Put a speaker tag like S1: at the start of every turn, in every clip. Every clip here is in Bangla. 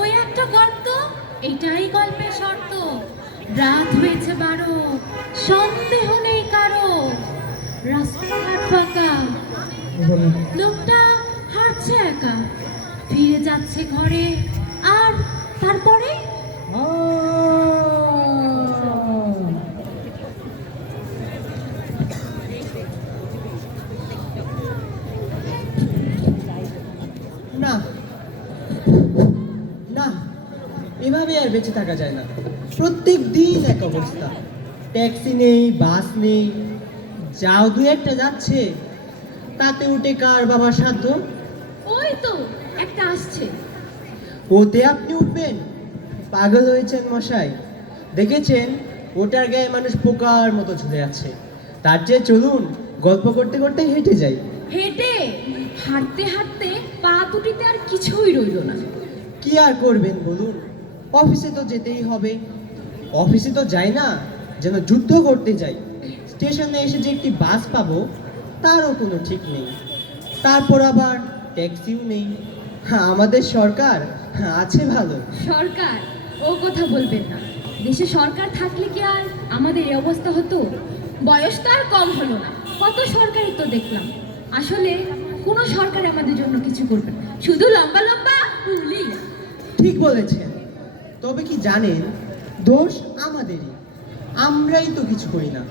S1: ওই একটা গর্ত এটাই গল্পের শর্ত। রাত হয়েছে বারো। সন্দেহ নেই কারও। রাস্তাঘাট ফাঁকা। লোকটা হাঁটছে একা। ফিরে যাচ্ছে ঘরে। আর তারপরে
S2: না না এভাবে আর বেঁচে থাকা যায় না। প্রত্যেক দিন এক অবস্থা। ট্যাক্সি নেই বাস নেই যাও দু একটা যাচ্ছে তাতে উঠে কার বাবা সাধ্য?
S1: ওই তো একটা আসছে।
S2: ওতে আপনি উঠবেন। পাগল হয়েছেন মশাই। দেখেছেন? ওটার গায়ে মানুষ পোকার মতো ঝুলে আছে। তার চেয়ে চলুন গল্প করতে করতে হেঁটে যাই।
S1: হেঁটে? হাঁটতে হাঁটতে পা দুটিতে আর কিছুই রইল না।
S2: কি আর করবেন বলুন? অফিসে তো যেতেই হবে। অফিসে তো যাই না যেন যুদ্ধ করতে যাই। স্টেশনে এসে যে একটি বাস পাবো তারও কোনো ঠিক নেই। তারপর আবার ট্যাক্সিও নেই। হ্যাঁ আমাদের সরকার হ্যাঁ, আছে ভালো।
S1: সরকার? ও কথা বলবেন না। দেশে সরকার থাকলে কি আর আমাদের এই অবস্থা হতো? বয়স তো আর কম হলো না। কত সরকারই তো দেখলাম। আসলে কোনো সরকার আমাদের জন্য কিছু করবে না। শুধু লম্বা লম্বা
S2: ঠিক বলেছেন। তবে কি জানেন দোষ আমাদেরই। আমরাই তো কিছু করি না।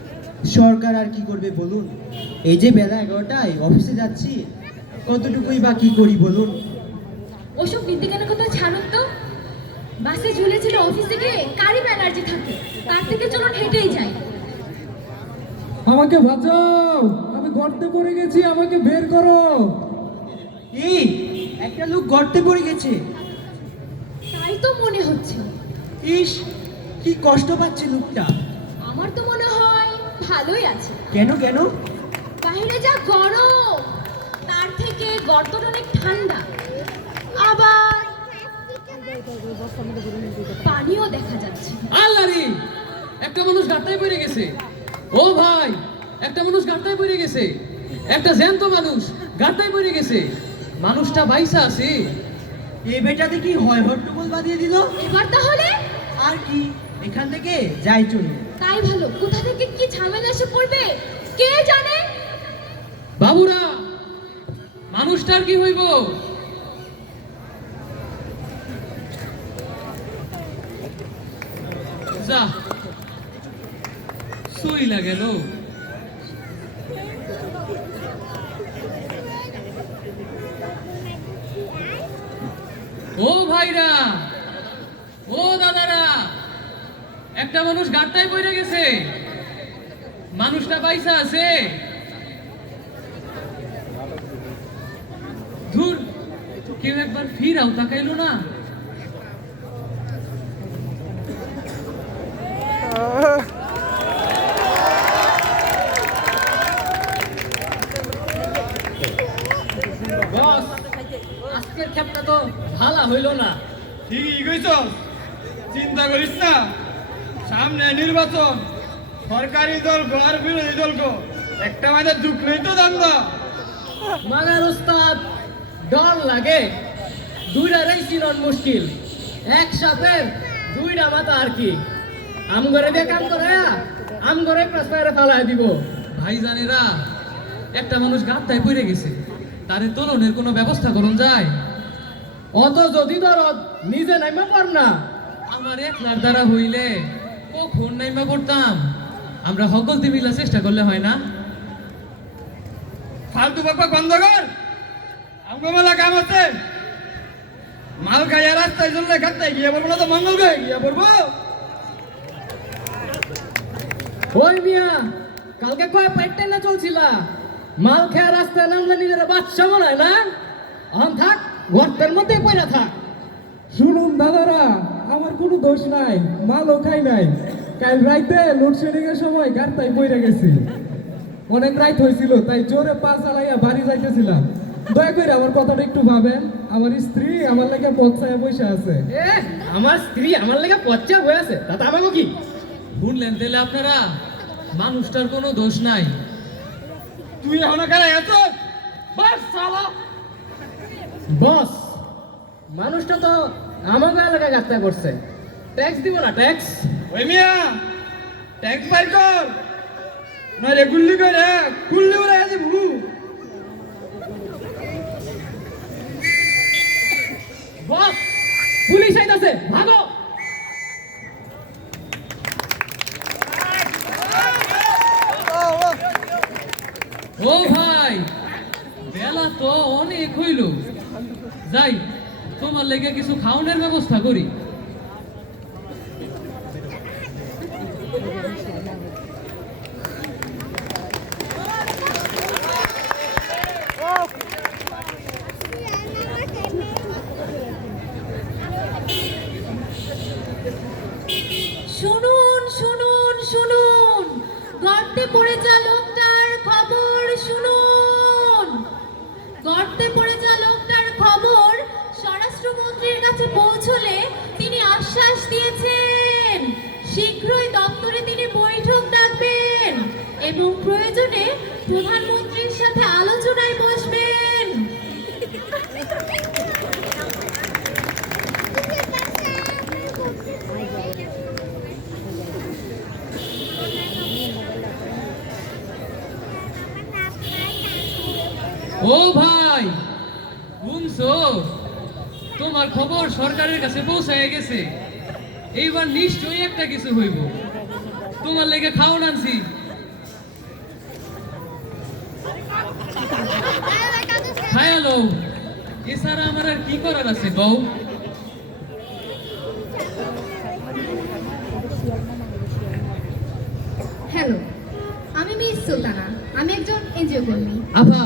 S2: সরকার আর কি করবে বলুন? এই যে বেলা এগারোটায় অফিসে যাচ্ছি কতটুকুই বা কি করি বলুন?
S1: ওসব বিদ্যুৎজ্ঞানের কথা ছাড়ুন তো। বাসে ঝুলে ঝুলে অফিসে গিয়ে কারি এনার্জি থাকে। তার থেকে চলুন হেঁটেই যাই।
S3: আমাকে বাঁচাও! আমি গর্তে পড়ে গেছি আমাকে বের করো!
S2: এই একটা লোক গর্তে পড়ে গেছে।
S1: তাই তো মনে হচ্ছে।
S2: ইস কি কষ্ট পাচ্ছে লোকটা।
S1: আমার তো মনে হয় ভালোই আছে।
S2: কেন কেন?
S1: বাইরে যা গরম তার থেকে গর্তটা অনেক ঠান্ডা। আবার পানিও দেখা যাচ্ছে।
S4: আল্লাহরি একটা মানুষ গাঁটায় পড়ে গেছে। ও ভাই একটা মানুষ গাঁটায় পড়ে গেছে। একটা জ্যান্ত মানুষ গাঁটায় পড়ে গেছে। মানুষটা বাইসা আছে।
S2: এই বেটাতে কি হয়? হট্টগোল বাঁধিয়ে দিল?
S1: এবার তাহলে?
S2: আর কি? এখান থেকে যাই চলুন।
S1: তাই ভালো। কোথা থেকে কি ঝামেলা এসে পড়বে? কে জানে?
S4: বাবুরা মানুষটার কি হইব? যা। সইলা গেল। ও ভাইরা, ও দাদারা, একটা মানুষ গাড়টায় পড়ে গেছে। মানুষটা পয়সা আছে। ধুর, কেউ একবার ফিরাও তাকাইলো না বস আজকের খেপটা তো ভালো হইল না
S5: কইছস চিন্তা করিস না। সামনে নির্বাচন। সরকারি দল গো আর বিরোধী দল গো। একটা মাঝে ঢুকলেই তো দাঙ্গা।
S4: মাগার ওস্তাদ ডর লাগে। দুইটা রেসিলন মুশকিল। একসাথে দুইটা মাথা আর কি। আম ঘরে দিয়ে কাম করে আম ঘরে প্রশ্নের ফালাই দিব। ভাই জানেরা একটা মানুষ গাত্তায় পড়ে গেছে। তারে তোলনের কোনো ব্যবস্থা করুন যায়। অত যদি দরদ নিজে নাইমা পার না আমার একলার দ্বারা হইলে কখন নাইমা করতাম? আমরা সকলতে মিলা চেষ্টা করলে হয় না?
S5: ফালতু বাপ্পা বন্ধ কর। আমগো মেলা কাম আছে। মাল খাইয়া রাস্তায় চললে খাত্তায় গিয়ে পড়ব না তো মঙ্গল গায়ে গিয়ে পড়ব।
S4: ওই মিয়া কালকে কয় পাইটে না চলছিলা? মাল খেয়া রাস্তায় নামলে নিজের বাচ্চা মনে হয় না? আম থাক। গর্তের মধ্যে পয়রা থাক।
S3: শুনুন দাদারা আমার কোনো দোষ নাই মালও খাই নাই। কাল রাইতে লোডশেডিং এর সময় গাড়তাই পড়ে গেছি। অনেক রাইত হয়েছিল তাই জোরে পা চালাইয়া বাড়ি যাইতেছিলাম। দয়া করে আমার কথাটা একটু ভাবেন আমার স্ত্রী আমার লেগে পথসায় বসে আছে।
S4: এ আমার স্ত্রী আমার লেগে পচ্চা হয়ে আছে তাতে আমাকে কি? শুনলেন তাহলে আপনারা? মানুষটার কোনো দোষ নাই।
S5: তুই এখন কারা এত বাস সালা
S4: বস
S6: মানুষটা তো আমাকে এলাকায় গাত্তা করছে। ট্যাক্স দিব না ট্যাক্স।
S5: ওই মিয়া ট্যাক্স বাই কর। নইলে গুল্লি করে গুল্লি উড়াই দিবু
S6: বস পুলিশ আইতাছে ভাগো।
S4: ও ভাই বেলা তো অনেক হইল। যাই তোমার লেগে কিছু খাওয়ানোর ব্যবস্থা করি। ও ভাই শুনছো? তোমার খবর সরকারের কাছে পৌঁছায় গেছে। এইবার নিশ্চয়ই একটা কিছু হইব। তোমার লেগে খাওয়ান আনছি। খায়ালো এছাড়া আমার আর কি করার আছে বউ
S7: হ্যালো আমি মিস সুলতানা আমি একজন এনজিও কর্মী
S4: আফা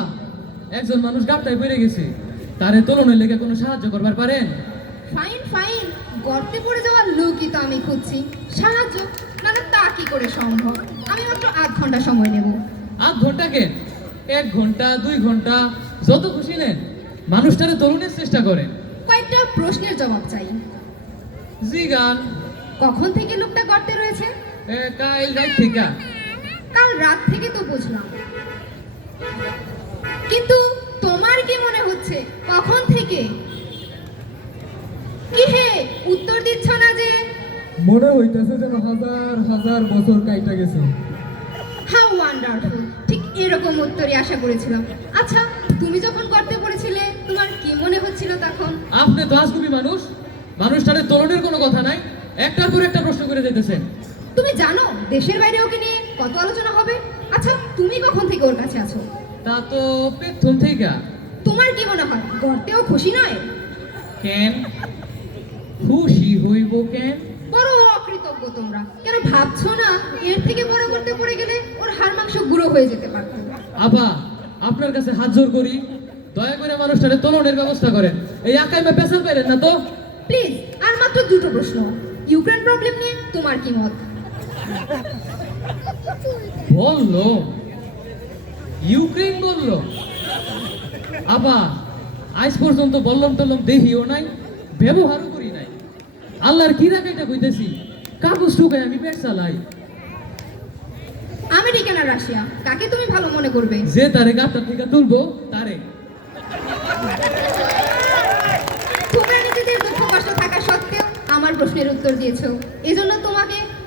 S4: একজন মানুষ গাবটায় পড়ে গেছে। তারে তোলনের লেগে কোনো সাহায্য করবার পারেন?
S7: Fine fine. গর্তে পড়ে যাওয়ার লোকই তো আমি খুঁজছি। সাহায্য? মানে তা কি করে সম্ভব? আমি মাত্র আধ ঘণ্টা সময় নেব।
S4: আধ ঘণ্টা কেন? এক ঘণ্টা দুই ঘণ্টা যত খুশি নেন। মানুষটারে তরুণের চেষ্টা করেন।
S7: কয়েকটা প্রশ্নের জবাব চাই।
S4: জি গান।
S7: কখন থেকে লোকটা গর্তে রয়েছে?
S4: কাইল রাইট থেকে।
S7: কাল রাত থেকে তো বুঝলাম। কিন্তু তোমার কি মনে হচ্ছে? কখন থেকে? কি হে উত্তর দিচ্ছ না যে?
S3: মনে হইতেছে যেন হাজার হাজার বছর কাইটা গেছে।
S7: হাউ ওয়ান্ডারফুল ঠিক এরকম উত্তরই আশা করেছিলাম। আচ্ছা তুমি যখন গর্তে পড়েছিলে তোমার কি মনে হচ্ছিল তখন?
S4: আপনি তো আজগুবি মানুষ। মানুষটারে তরুণের কোনো কথা নাই। একটার পর একটা প্রশ্ন করে দিতেছেন
S7: তুমি জানো দেশের বাইরে ওকে নিয়ে কত আলোচনা হবে? আচ্ছা তুমি কখন থেকে ওর কাছে আছো?
S4: তা তো পেথুন থেকে।
S7: তোমার কি মনে হয় গর্তেও খুশি নয়?
S4: কেন? খুশি হইব কেন?
S7: বড় অকৃতজ্ঞ তোমরা। কেন ভাবছ না এর থেকে বড় করতে পড়ে গেলে ওর হাড় মাংস গুঁড়ো হয়ে যেতে পারতো?
S4: আবা আপনার কাছে হাত জোর করি। দয়া করে মানুষটারে তলনের ব্যবস্থা করেন। এই আকাইমে পেছাল পাইলেন না তো?
S7: প্লিজ আর মাত্র দুটো প্রশ্ন। ইউক্রেন প্রবলেম নিয়ে তোমার কি মত?
S4: বলল। ইউক্রেন বলল। আবা আজ পর্যন্ত বললাম টললাম দেখিও নাই ব্যবহারও করি নাই। আল্লাহর কি রাখাইটা কইতেছি? কাগজ টুকায় আমি পেট চালাই।
S7: আমেরিকান আর রাশিয়া কাকে তুমি ভালো মনে করবে?
S4: যে তারে গাছটা থেকে তুলবো তারে।
S7: তোমরা নিজেদের দুঃখ কষ্ট থাকা সত্ত্বেও আমার প্রশ্নের উত্তর দিয়েছ। এজন্য তোমাকে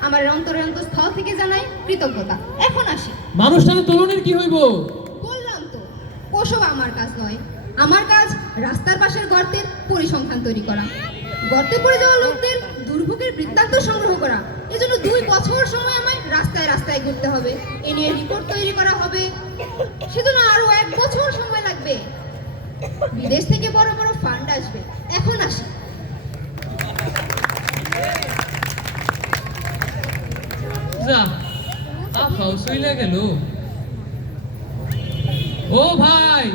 S7: আমার অন্তরের অন্তঃস্থল থেকে জানাই কৃতজ্ঞতা। এখন আসি।
S4: মানুষটারে তলনের কি হইব।
S7: বললাম তো ওসব আমার কাজ নয়। আমার কাজ রাস্তার পাশের গর্তের পরিসংখ্যান তৈরি করা। গর্তে পড়ে যাওয়া লোকদের দুর্ভোগের বৃত্তান্ত সংগ্রহ করা। এজন্য দুই বছর সময় আমায় রাস্তায় রাস্তায় ঘুরতে হবে। এ নিয়ে রিপোর্ট তৈরি করা হবে। সেজন্য আরও এক বছর সময় লাগবে। বিদেশ থেকে বড় বড় ফান্ড আসবে। এখন আসি।
S4: ও ভাই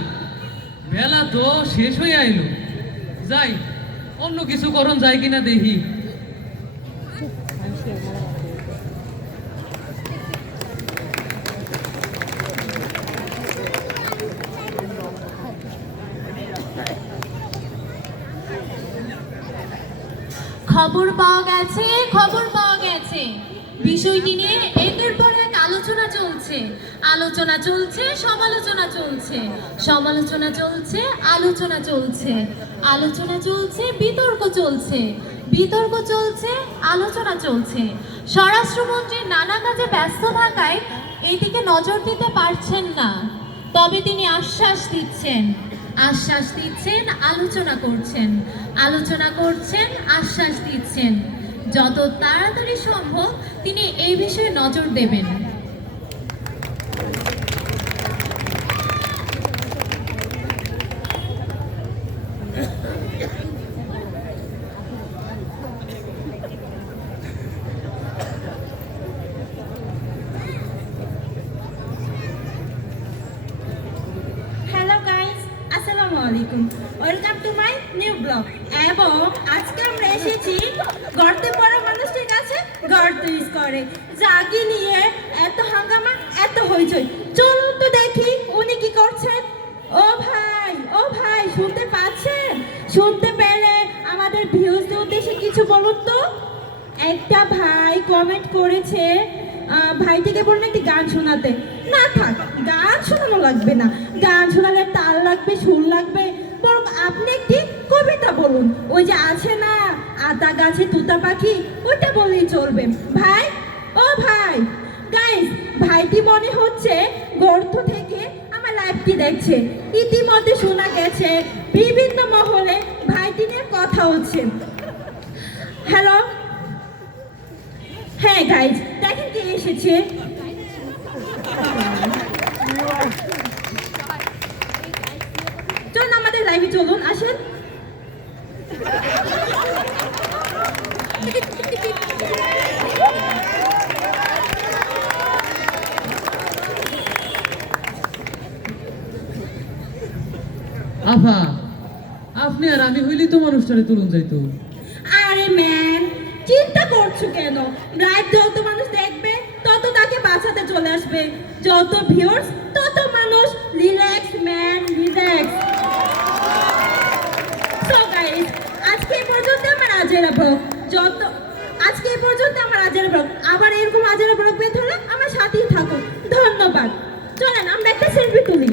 S4: বেলা তো শেষ হয়ে আইলো। যাই, অন্য কিছু কিনা দেখি।
S7: খবর পাওয়া গেছে, খবর পাওয়া গেছে। বিষয়টি
S8: চলছে। আলোচনা চলছে, সমালোচনা চলছে। সমালোচনা চলছে, আলোচনা চলছে। আলোচনা চলছে, বিতর্ক চলছে। বিতর্ক চলছে, আলোচনা চলছে। স্বরাষ্ট্রমন্ত্রী নানা কাজে ব্যস্ত থাকায় এদিকে নজর দিতে পারছেন না। তবে তিনি আশ্বাস দিচ্ছেন। আশ্বাস দিচ্ছেন, আলোচনা করছেন। আলোচনা করছেন, আশ্বাস দিচ্ছেন। যত তাড়াতাড়ি সম্ভব তিনি এই বিষয়ে নজর দেবেন।
S9: এবং আজকে আমরা এসেছি গর্তে পড়া মানুষটির কাছে গর্ত করে জাগি নিয়ে এত হাঙ্গামা, এত হইচই। চলুন তো দেখি উনি কি করছেন। ও ভাই ও ভাই, শুনতে পাচ্ছেন? শুনতে পেলে আমাদের ভিউজদের উদ্দেশ্যে কিছু বলুন তো। একটা ভাই কমেন্ট করেছে ভাইটিকে বললেন একটি গান শোনাতে। না থাক, গান শোনানো লাগবে না। গান শোনালে তাল লাগবে, সুর লাগবে। বরং আপনি একটি কবিতা বলুন। ওই যে আছে না, আতা গাছে তুতা পাখি ওটা বললেই চলবে। ভাই, ও ভাই গাইস ভাইটি মনে হচ্ছে গর্ত থেকে আমার লাইভটি দেখছে। ইতিমধ্যে শোনা গেছে বিভিন্ন মহলে ভাইটি নিয়ে কথা হচ্ছে। হ্যালো হ্যাঁ গাইজ দেখেন কে এসেছে। চলুন আমাদের লাইভে চলুন, আসেন।
S4: আফা আপনি আর আমি হইলেই তো মানুষটারে তুলুন যাইতো।
S9: আরে ম্যান চিন্তা করছ কেন? রাত যত মানুষ দেখবে, তত তাকে বাঁচাতে চলে আসবে। যত ভিউয়ার্স তত মানুষ। Relax man relax so guys আজকে এই পর্যন্ত আমার আজেরা ব্লগ যত আজকে এই পর্যন্ত আমার আজেরা ব্লগ আবার এরকম আজেরা ব্লগ পেতে হলে আমার সাথেই থাকুন। ধন্যবাদ। চলেন, আমরা একটা সেলফি তুলি।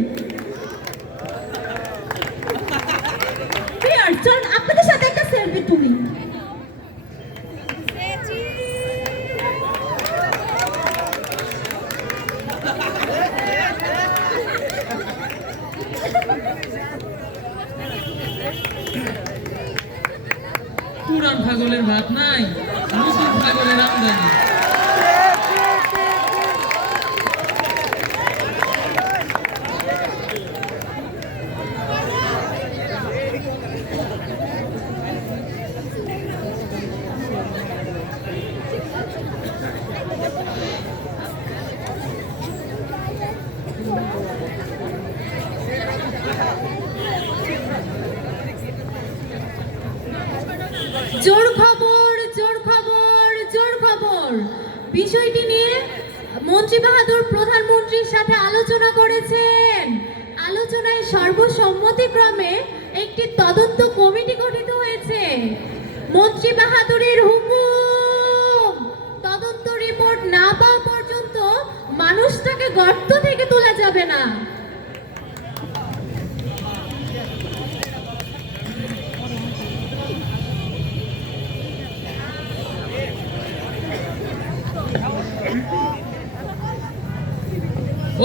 S8: মানুষটাকে গর্ত থেকে তোলা যাবে না।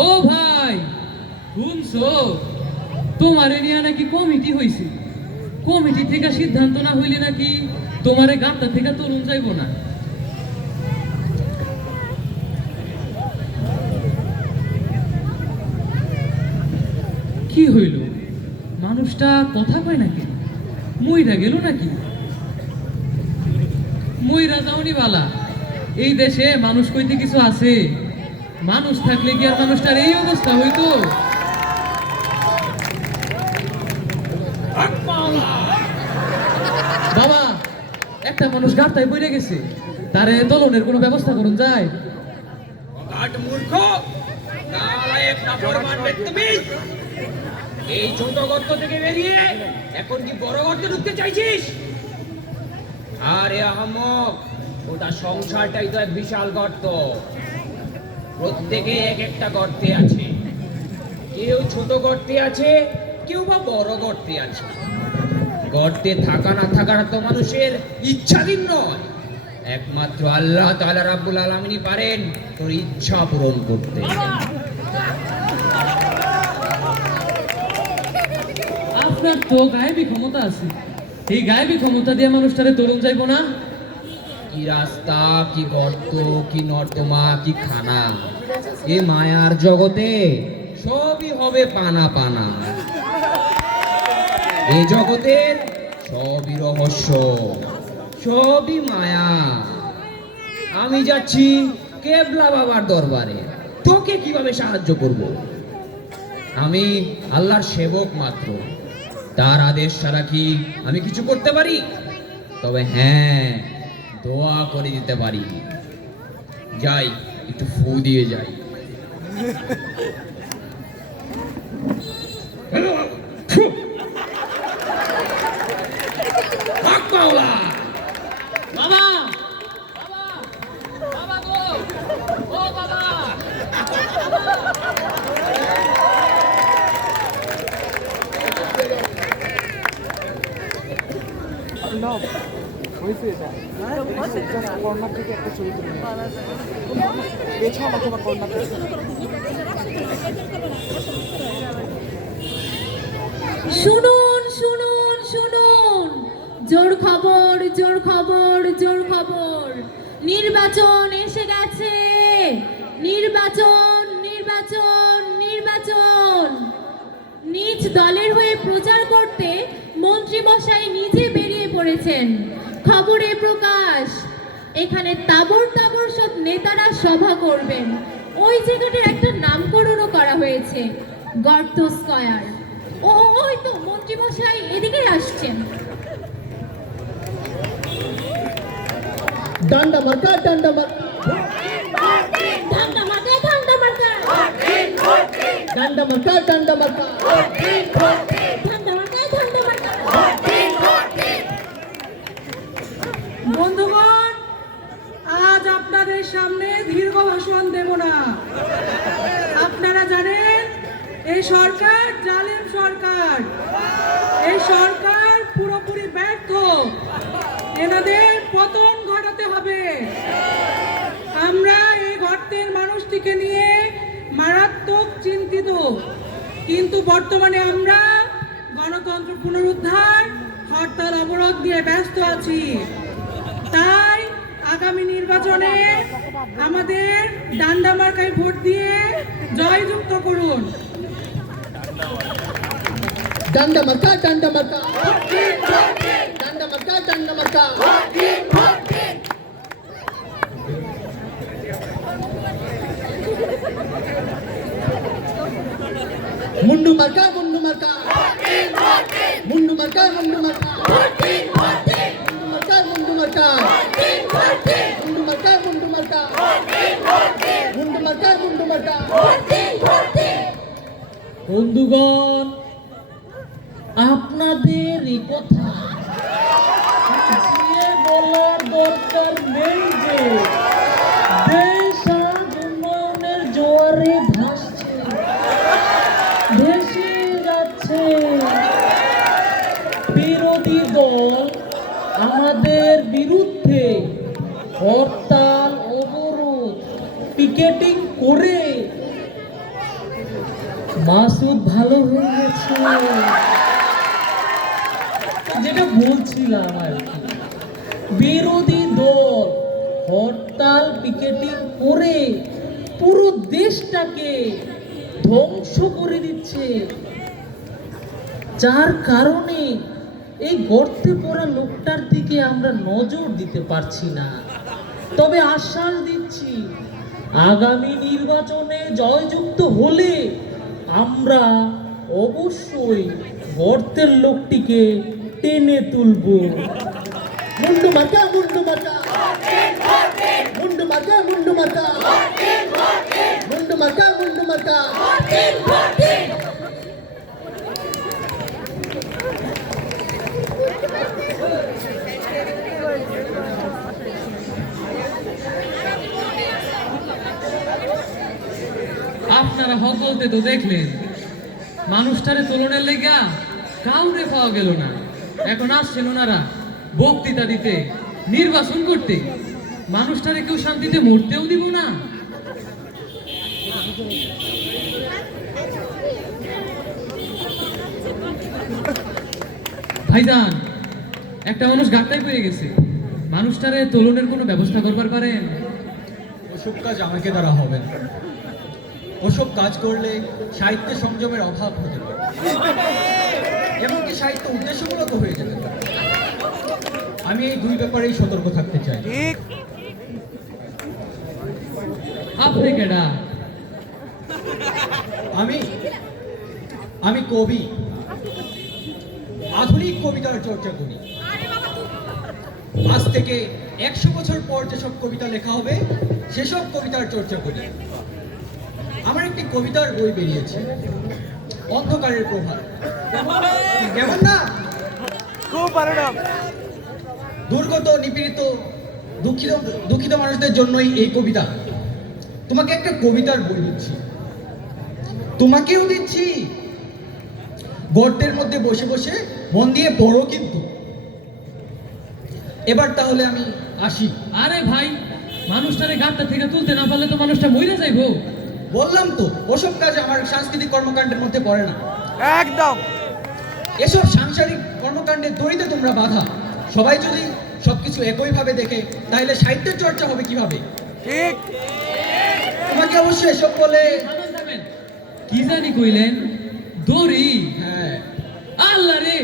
S4: ও ভাই, শুনছো? তোমারে নিয়ে নাকি কমিটি হইছে। কমিটি থেকে সিদ্ধান্ত না হইলে নাকি তোমারে গাঁটটা থেকে তরুণ যাইব না। কি হইল? মানুষটা কথা কয় নাকি? মইরা গেল নাকি? মইরা যাওনি বালা। এই দেশে মানুষ কইতে কিছু আছে। মানুষ থাকলে কি আর মানুষটার এই অবস্থা হইতো? বাবা, একটা মানুষ গাড়তায় পড়ে গেছে। তারে দলনের কোনো ব্যবস্থা করুন যায়।
S10: মূর্খ। এই ছোট গর্ত থেকে বেরিয়ে এখন কি বড় গর্তে ঢুকতে চাইছিস? আরে আহমক, ওটা সংসারটাই তো এক বিশাল গর্ত। প্রত্যেকে এক একটা গর্তে আছে। কেউ ছোট গর্তে আছে, কেউ বা বড় গর্তে আছে। গর্তে থাকা না থাকাটা তো মানুষের ইচ্ছাধীন নয়। একমাত্র আল্লাহ তাআলা রাব্বুল আলামিনই পারেন তোর ইচ্ছা পূরণ করতে।
S4: আপনার তো গায়েবী ক্ষমতা আছে। এই গায়েবী ক্ষমতা দিয়ে মানুষটারে তরুণ যাইবো না?
S10: কি রাস্তা, কি গর্ত, কি নর্দমা, কি খানা? এ মায়ার জগতে সবই হবে পানা পানা। এই জগতের সবই রহস্য, সবই মায়া। আমি যাচ্ছি কেবলা বাবার দরবারে। তোকে কীভাবে সাহায্য করব? আমি আল্লাহর সেবক মাত্র। তার আদেশ ছাড়া কি আমি কিছু করতে পারি? তবে হ্যাঁ দোয়া করে দিতে পারি। যাই, একটু ফু দিয়ে যাই হক মাওলা!
S4: বাবা বাবা গো ও বাবা
S8: শুনুন শুনুন শুনুন। জোর খবর জোর খবর জোর খবর। নির্বাচন এসে গেছে। নির্বাচন নির্বাচন নির্বাচন। নিজ দলের হয়ে প্রচার করতে মন্ত্রী মশাই নিজে বেরিয়ে পড়েছেন। খবরে প্রকাশ। এখানে তাবর তাবর সব নেতারা সভা করবেন। ওই জায়গাটার একটা নামকরণও করা হয়েছে গর্ত স্কয়ার। ও ওই তো মন্ত্রী মশাই এদিকেই আসছেন।
S6: ডান্ডা মার্কা ডান্ডা মার্কা
S9: ধান্দা মার্কা ধান্দা মার্কা
S6: ডান্ডা মার্কা ডান্ডা মার্কা
S9: ধান্দা মার্কা ধান্দা মার্কা
S11: বন্ধুগণ আজ আপনাদের সামনে দীর্ঘ ভাষণ দেব না আপনারা জানেন এই সরকার জালিম সরকার এই সরকার পুরোপুরি ব্যর্থ এনাদের পতন ঘটাতে হবে আমরা এই গর্তের মানুষটিকে নিয়ে মারাত্মক চিন্তিত কিন্তু বর্তমানে আমরা গণতন্ত্র পুনরুদ্ধার, হরতাল, অবরোধ দিয়ে ব্যস্ত আছি। তাই আগামী নির্বাচনে আমাদের ডান্ডা মার্কায় ভোট দিয়ে জয়যুক্ত করুন।
S6: ডান্ডা মার্কা ডান্ডা মার্কা। ডান্ডা মার্কা ডান্ডা মার্কা। মুন্ডু মার্কা মুন্ডু মার্কা। মুন্ডু মার্কা মুন্ডু মার্কা। মুন্ডু মার্কা মুন্ডু মার্কা। মুন্ডু মার্কা মুন্ডু মার্কা। মুন্ডু মার্কা মুন্ডু মার্কা।
S12: বন্ধুগণ আপনাদের এই কথা বলার দরকার নেই যে পিকেটিং করে। মাসুদ ভালো হয়ে গেছে। যেটা বলছিলাম আর কি। বিরোধী দল হরতাল পিকেটিং করে পুরো দেশটাকে ধ্বংস করে দিচ্ছে। যার কারণে এই গর্তে পড়া লোকটার দিকে আমরা নজর দিতে পারছি না। তবে আশ্বাস দিচ্ছি আগামী নির্বাচনে জয়যুক্ত হলে আমরা অবশ্যই গর্তের লোকটিকে টেনে তুলব।
S6: মুন্ডু মাতা মুন্ডু মাতা মুন্ডু মাতা মুন্ডু মাতা মুন্ডু মাতা মুন্ডু মার্কা।
S4: আপনারা হক বলতে তো দেখলেন। মানুষটারে তোলনের লেগা কাউরে পাওয়া গেল না। এখন আসছেন ওনারা বক্তৃতা দিতে, নির্বাচন করতে। মানুষটারে কেউ শান্তিতে মরতেও দিব না। ভাইজান, একটা মানুষ গাত্তায় পড়ে গেছে। মানুষটারে তোলনের কোনো ব্যবস্থা করবার পারেন?
S13: ওসব কাজ আমাকে দ্বারা হবে ওসব কাজ করলে সাহিত্যে সংযমের অভাব হতে পারে। এমনকি সাহিত্য উদ্দেশ্যমূলক হয়ে যেতে পারে। আমি এই দুই ব্যাপারেই সতর্ক থাকতে চাই।
S4: আপনি কেডা
S13: আমি আমি কবি। আধুনিক কবিতার চর্চা করি। আজ থেকে একশো বছর পর যেসব কবিতা লেখা হবে সেসব কবিতার চর্চা করি। আমার একটি কবিতার বই বেরিয়েছে। অন্ধকারের প্রভাব কেমন না? খুব দুর্গত নিপীড়িত দুঃখিত দুঃখিত মানুষদের জন্যই এই কবিতা। তোমাকে একটা কবিতার বই দিচ্ছি। তোমাকেও দিচ্ছি। গর্তের মধ্যে বসে বসে মন দিয়ে পড়ো কিন্তু। এবার তাহলে আমি আসি।
S4: আরে ভাই মানুষটারে গাত্তা থেকে তুলতে না পারলে তো মানুষটা মইরা যাইবো।
S13: বললাম তো ওসব কাজ আমার সাংস্কৃতিক কর্মকাণ্ডের মধ্যে পড়ে না। একদম। এসব সাংসারিক কর্মকাণ্ডে দড়িতে তোমরা বাধা। সবাই যদি সবকিছু একইভাবে দেখে তাহলে সাহিত্যের চর্চা হবে কীভাবে? ঠিক। তোমাকে অবশ্যই এসব বলে।
S4: কি জানি কইলেন? দড়ি।
S13: হ্যাঁ।
S4: আল্লাহ রে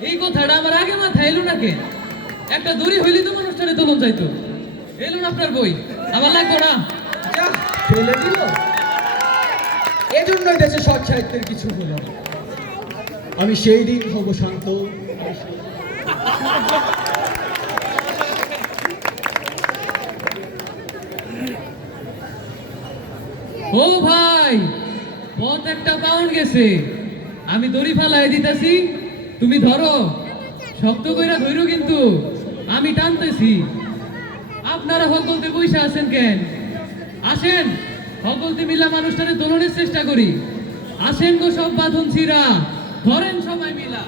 S4: এই কথাটা আমার আগে মাথায় এলো না কেন একটা দড়ি হইলে তো মানুষটারে তোলন যাইতো। এলো না আপনার বই। আমার লাগবো না।
S13: যা ফেলে দিল? এজন্যই দেশে সৎ সাহিত্যের কিছু হলো আমি সেই দিন হব শান্ত।
S4: ও ভাই, পথ একটা পাউন্ড গেছে। আমি দড়ি ফালাই দিতেছি, তুমি ধরো। শক্ত কইরা ধরো কিন্তু, আমি টানতেছি। আপনারা সকলতে বসে আছেন কেন? আসেন সকলকে মিলা মানুষটারে দোলনের চেষ্টা করি। আসেন গো সব বাঁধন ছিরা ধরেন সবাই মিলা।